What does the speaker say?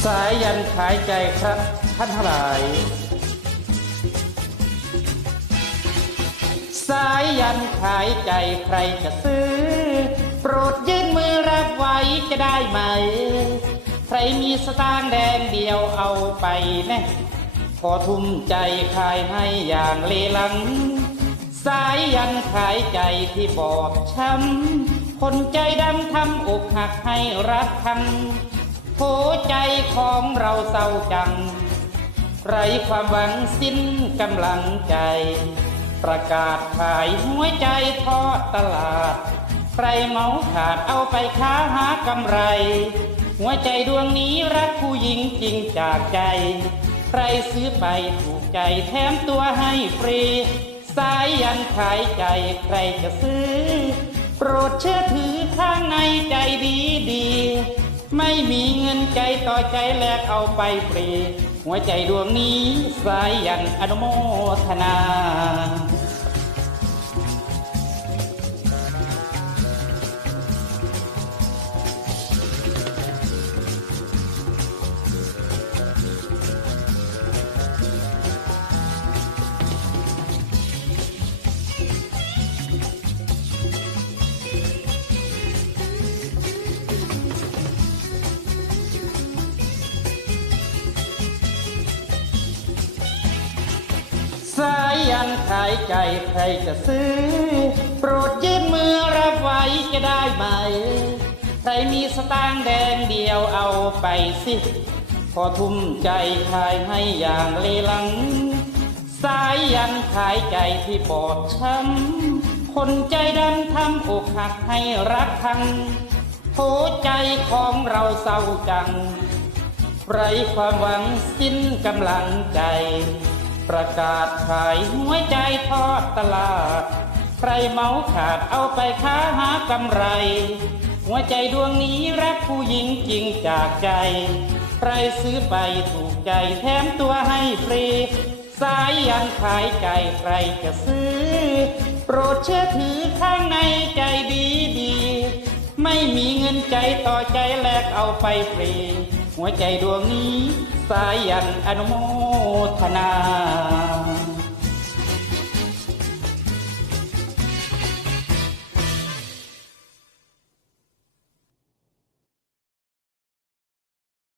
สายยันขายใจครับท่านทั้งหลาย สายยันขายใจใครจะซื้อ โปรดยื่นมือรับไว้จะได้ไหม ใครมีสตางค์แดงเดียวเอาไปแนะขอทุ่มใจขายให้อย่างเลลัง สายยันขายใจที่บอบช้ำคนใจดำทำอกหักให้รักคั หัวใจของเราเศร้าจัง ไรความหวังสิ้นกำลังใจ ประกาศขายหัวใจทอดตลาด ใครเมาขาดเอาไปค้าหากำไร หัวใจดวงนี้รักผู้หญิงจริงจากใจ ใครซื้อไปถูกใจแถมตัวให้ฟรี สายยันขายใจใครจะซื้อ โปรดเชื่อถือข้าง ไม่มีเงินใจต่อใจแลกเอาไปฟรีหัวใจดวงนี้สายยันอนุโมทนา ยันขายใจใครจะซื้อ โปรดยื่นมือรับไว้จะได้ไหม ใครมีสตางค์แดงเดียวเอาไปสิขอทุ่มใจขายให้อย่างเลลัง สายยันขายใจที่บอบช้ำคนใจดำทำอกหักให้รักทังหัวใจของเราเศร้าจัง ไรความหวังสิ้นกำลังใจ ประกาศขายหัวใจทอดตลาด ใครเมาขาดเอาไปค้าหากำไร หัวใจดวงนี้รักผู้หญิงจริงจากใจ ใครซื้อไปถูกใจแถมตัวให้ฟรี สายยันขายใจใครจะซื้อ โปรดเชื่อถือข้างในใจ ม่มีเงินใจต่อใจแลกเอาไปเปรีหัวใจดวงนี้ สายยันอนุโมทนา